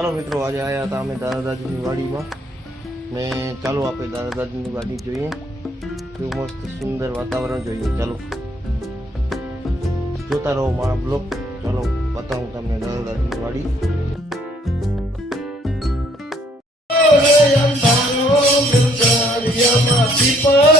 Hello મિત્રો, આજે આવ્યા હતા અમે દાદાજીની વાડીમાં. ને ચાલો આપણે દાદાજીની વાડી જોઈએ. કેવું મસ્ત સુંદર વાતાવરણ જોઈએ. ચાલો. જોતા રહો મારા બ્લોક ચાલો બતાવું તમને દાદાજીની વાડી. people.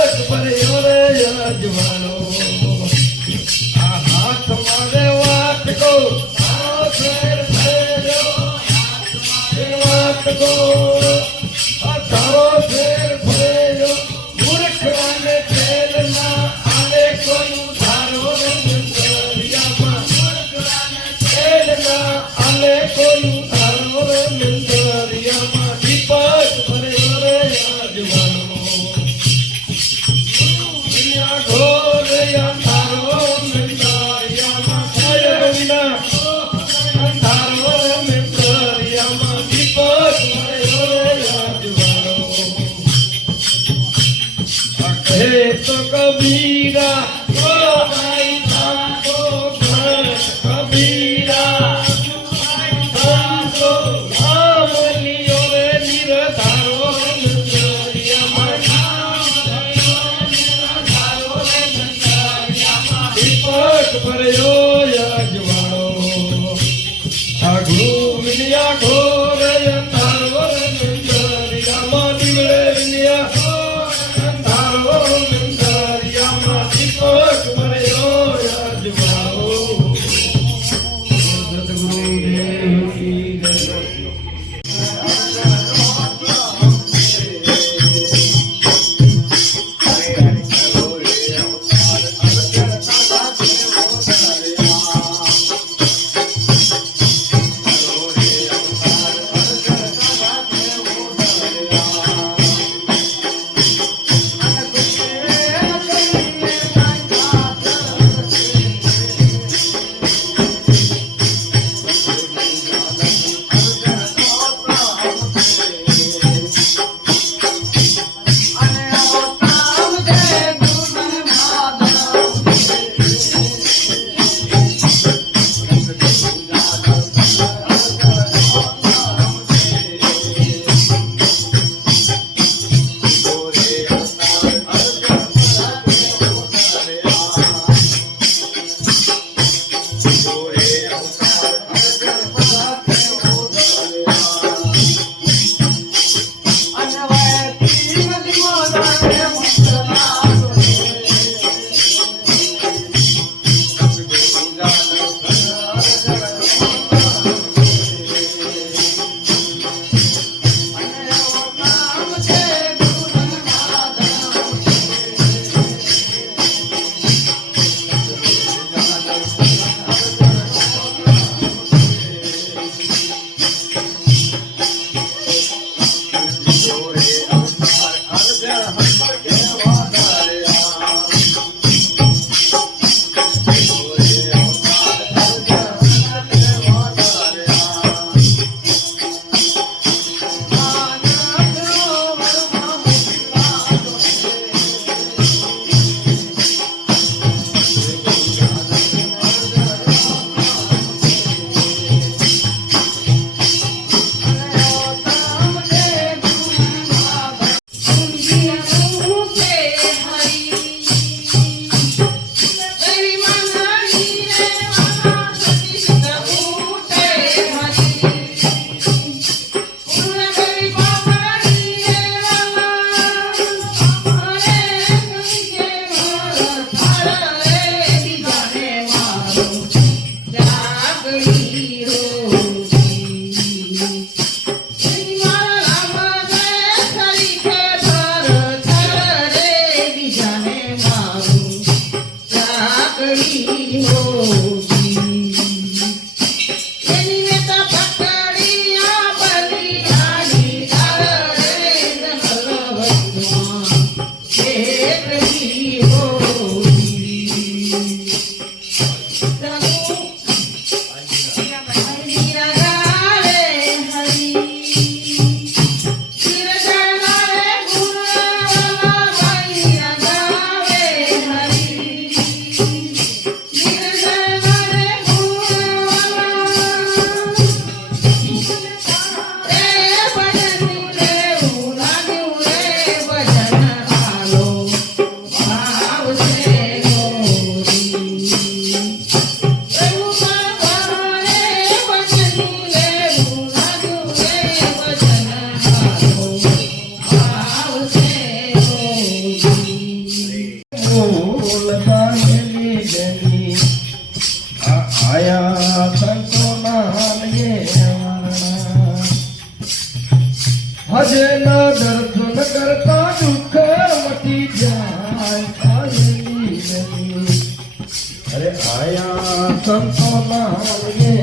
આયા સંતોના હજરે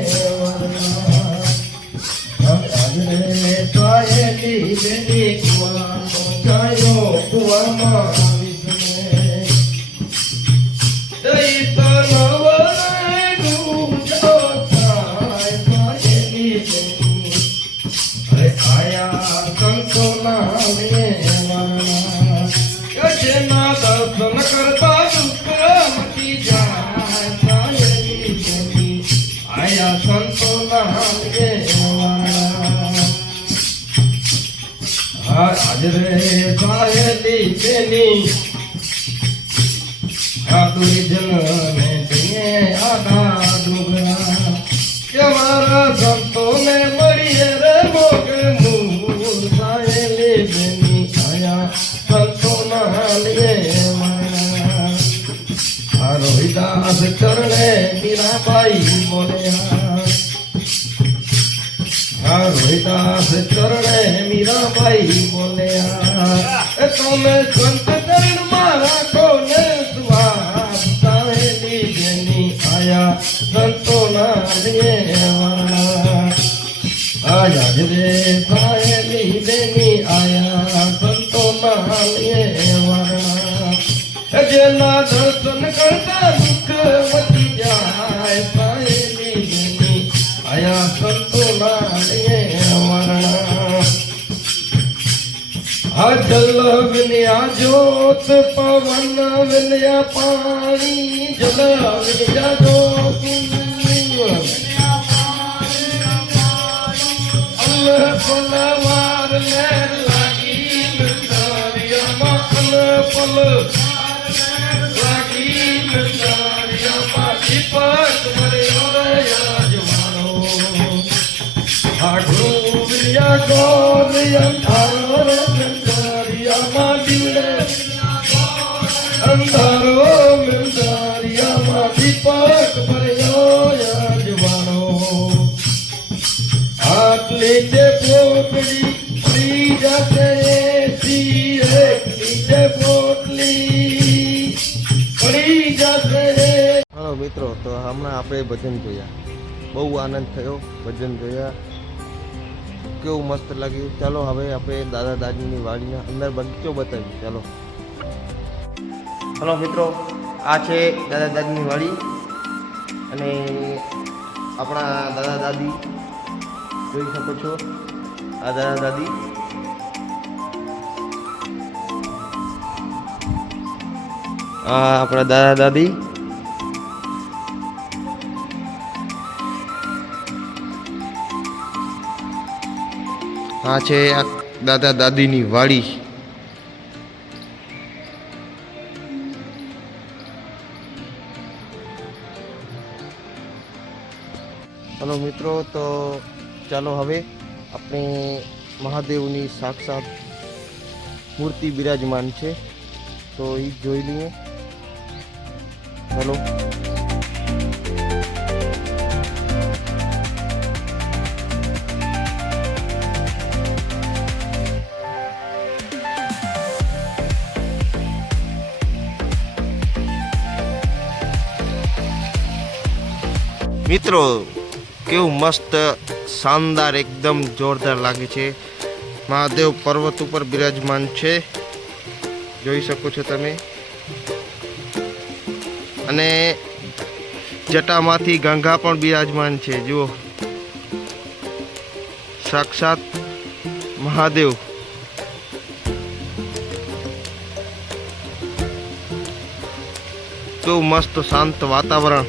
ચાયેલી બેની કુવાનો ચાયો કુવામાં હાજરે સાયલી બેની આતુરી જનને જઈએ આડા ડુગરા કે મારા સંતોને મળીએ રે મોગે મૂળ સાયેલી બેની આયા સંતોના લીએ મારા આ રોહિદાસ મીરાબાઈ રોહિદાસ ચરણે મીરાબાઈ આયા રે સાહેલી બેની આયા સંતોના લેવાના એ જેના દર્શન કરતા અજલ વિનયા જ્યોત પવન વિનયા પાણી જલ વિનયા જ્યોત અલ્લાહ પલવાર ને લાગી દરિયામાં પલ પલ લાગી દરિયામાં દીપક મર્યો રે યજમાનો આઠું વિયા ગોરી અંધારો રે દરિયામાં દીવડે અંધારો જાતે પડી જશે મિત્રો, તો હમણાં આપણે ભજન જોયા. બહુ આનંદ થયો ભજન જોયા. કેવું મસ્ત લાગ્યું. ચાલો હવે આપણે દાદા દાદીની વાડીના અંદર બગીચો બતાવીએ. ચાલો. હલો મિત્રો, આ છે દાદા દાદીની વાડી અને આપણા દાદા દાદી જોઈ શકો છો. આ દાદા દાદી. આ આપણા દાદા દાદી. આ છે આ દાદા દાદીની વાડી. હલો મિત્રો, તો ચાલો હવે આપણે મહાદેવની સાક્ષાત મૂર્તિ બિરાજમાન છે. તો એ જોઈ લઈએ. ચલો મિત્રો, કેવું મસ્ત, શાનદાર, એકદમ જોરદાર લાગે છે. મહાદેવ પર્વત ઉપર બિરાજમાન છે. જોઈ શકો છો તમે. અને જટામાંથી ગંગા પણ બિરાજમાન છે. જુઓ. સાક્ષાત મહાદેવ. કેવું મસ્ત, શાંત વાતાવરણ.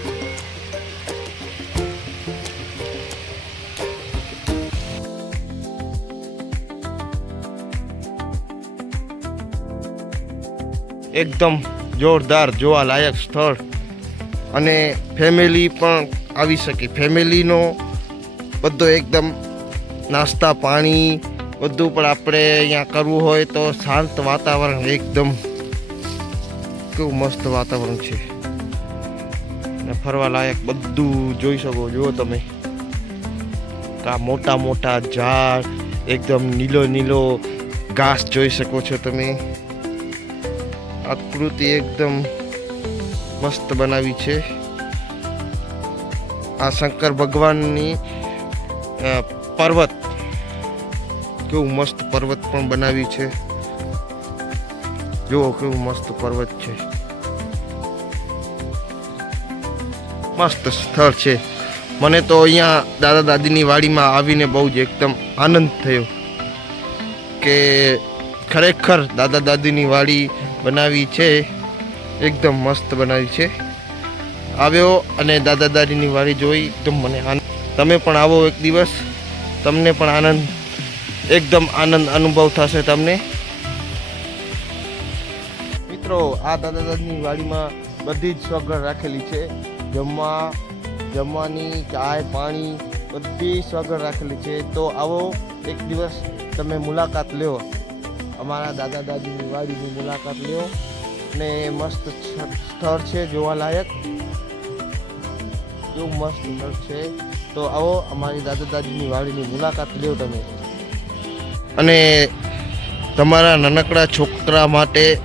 એકદમ જોરદાર જોવા લાયક સ્થળ. અને ફેમિલી પણ આવી શકે. ફેમિલીનો બધો એકદમ નાસ્તા, પાણી, બધું પણ આપણે અહીંયા કરવું હોય તો શાંત વાતાવરણ, એકદમ કેવું મસ્ત વાતાવરણ છે. અને ફરવા લાયક બધું જોઈ શકો જુઓ તમે. આ મોટા મોટા ઝાડ, એકદમ નીલો નીલો ઘાસ જોઈ શકો છો તમે. આકૃતિ એકદમ મસ્ત બનાવી છે. આ શંકર ભગવાનની પર્વત. કેવું મસ્ત પર્વત પણ બનાવી છે. જુઓ કેવું મસ્ત પર્વત છે. મસ્ત સ્થળ છે. મને તો અહીંયા દાદા દાદીની વાડીમાં આવીને બહુ જ એકદમ આનંદ થયો કે ખરેખર દાદા દાદીની વાડી બનાવી છે. એકદમ મસ્ત બનાવી છે. આવ્યો અને દાદા દાદીની વાડી જોઈ, એકદમ મને આનંદ. તમે પણ આવો એક દિવસ. તમને પણ આનંદ, એકદમ આનંદ અનુભવ થશે તમને. મિત્રો, આ દાદા દાદીની વાડીમાં બધી જ સગવડ રાખેલી છે. જમવા, જમવાની, ચાય, પાણી, બધી સગવડ રાખેલી છે. તો આવો એક દિવસ તમે મુલાકાત લ્યો. અમારા દાદા દાદીની વાડીની મુલાકાત લ્યો. ને મસ્ત સ્થળ છે જોવાલાયક. કેવું મસ્ત સ્થળ છે. તો આવો અમારી દાદા દાદીની વાડીની મુલાકાત લ્યો તમે. અને તમારા નાનકડા છોકરા માટે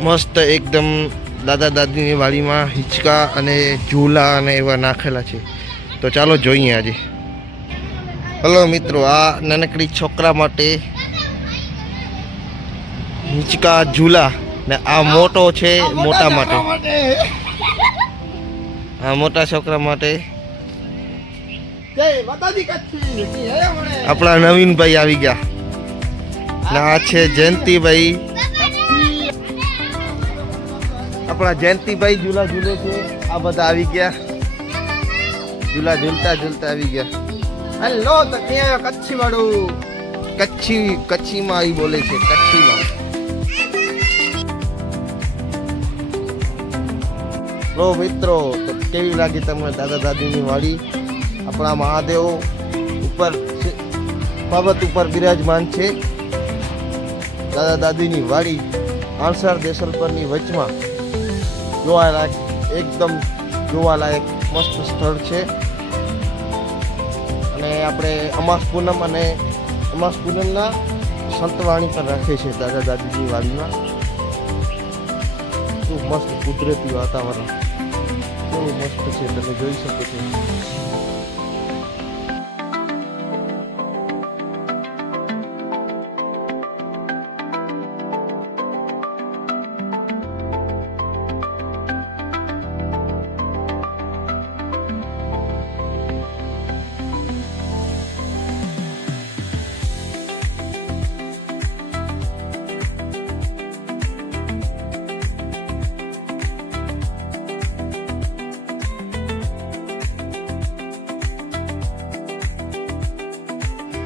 મસ્ત એકદમ દાદા દાદીની વાડીમાં હિંચકા અને ઝૂલા અને એવા નાખેલા છે. તો ચાલો જોઈએ આજે. હલો મિત્રો, આ નાનકડી છોકરા માટે હિંચકા ઝૂલા ને આ મોટો છે મોટા માટે આ મોટા છોકરા માટે. આપણા નવીનભાઈ આવી ગયા. ને આ છે જયંતિભાઈ. આપણા જયંતિભાઈ ઝૂલા ઝૂલે છે. આ બધા આવી ગયા. ઝૂલા ઝૂલતા ઝૂલતા આવી ગયા. હેલો તો ક્યાં કચ્છી વાળું કચ્છી કચ્છીમાં આવી બોલે છે કચ્છીમાં. લો મિત્રો, તો કેવી લાગી તમને દાદા દાદીની વાડી આપણા મહાદેવ ઉપર પર્વત ઉપર બિરાજમાન છે. દાદા દાદીની વાડી આણસાર દેસલપરની વચમાં જોવાલાયક, એકદમ જોવાલાયક મસ્ત સ્થળ છે. અને આપણે અમાસ પૂનમ અને અમાસ પૂનમના સંતવાણી પણ રાખે છે દાદા દાદીની વાડીમાં શું મસ્ત કુદરતી વાતાવરણ. કેવું મસ્ત છે તમે જોઈ શકો છો.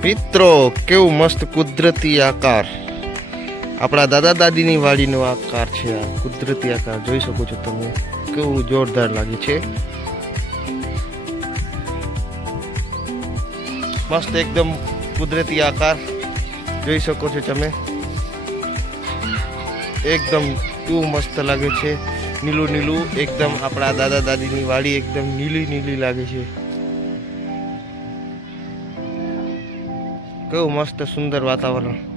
મિત્રો, કેવું મસ્ત કુદરતી આકાર. આપણા દાદા દાદીની વાડીનો આકાર છે આ કુદરતી આકાર. જોઈ શકો છો તમે, કેવું જોરદાર લાગે છે. મસ્ત એકદમ કુદરતી આકાર. જોઈ શકો છો તમે. એકદમ કેવું મસ્ત લાગે છે. નીલું નીલું, એકદમ આપણા દાદા દાદીની વાડી એકદમ નીલી નીલી લાગે છે. કેવું મસ્ત સુંદર વાતાવરણ.